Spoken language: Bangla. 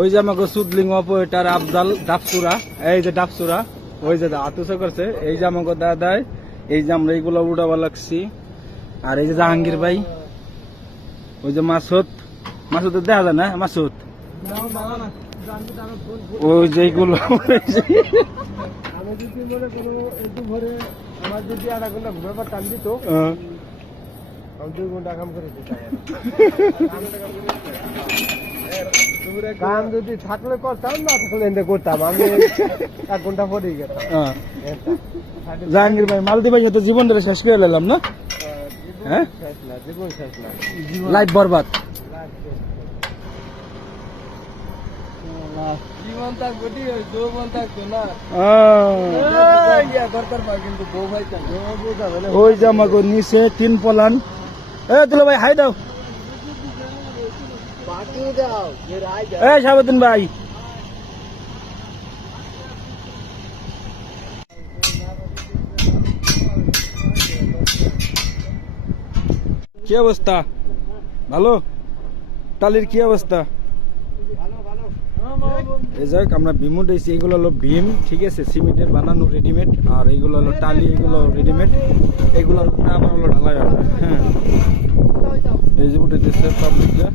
ওই যে আমাকে সুদলিং অপারেটার আফজাল ডাবসুরা, এই যে ডাবসুরা, ওই যে আতুসা করছে, এই যে আমাকে দাদাই, এই যে আমরা এইগুলো উঠাবার লাগছি। আর এই যে জাহাঙ্গীর ভাই, ওই যে মাসুদ, মাসুদ দেখা যায় না, মাসুদ ওই যে এইগুলো আমি যদি মনে কোনো একটু ভরে আমার যদি আধা ঘন্টা ঘুরে টান দিত আমি 2 ঘন্টা কাম করে দিতাম। কাম যদি থাকলে করতাম, না থাকলে এনে করতাম। আমি 1 ঘন্টা পরেই গেতাম। জাহাঙ্গীর ভাই মালদি ভাই তো জীবনটা শেষ করে নিলাম না, হ্যাঁ জীবন শেষ না, লাইফ বরবাদ। জীবন থাকবো যৌবন থাকতো না। দরকার পাই কিন্তু বউ ভাই ওই যে আমাকে নিচে 3 পলান। এ দুলা ভাই হাই দাও, এ শাহাবুদ্দিন ভাই। কি অবস্থা? ভালো? টালির কি অবস্থা? এই যাক আমরা ভীম উঠেছি, এইগুলো হলো ভীম, ঠিক আছে, সিমেন্টের বানানো রেডিমেড। আর এইগুলো হলো টালি, এগুলো রেডিমেড, এগুলোর উপরে আবার হলো ঢালাই হবে। হ্যাঁ, এই যে উঠে দিচ্ছে পাবলিকরা।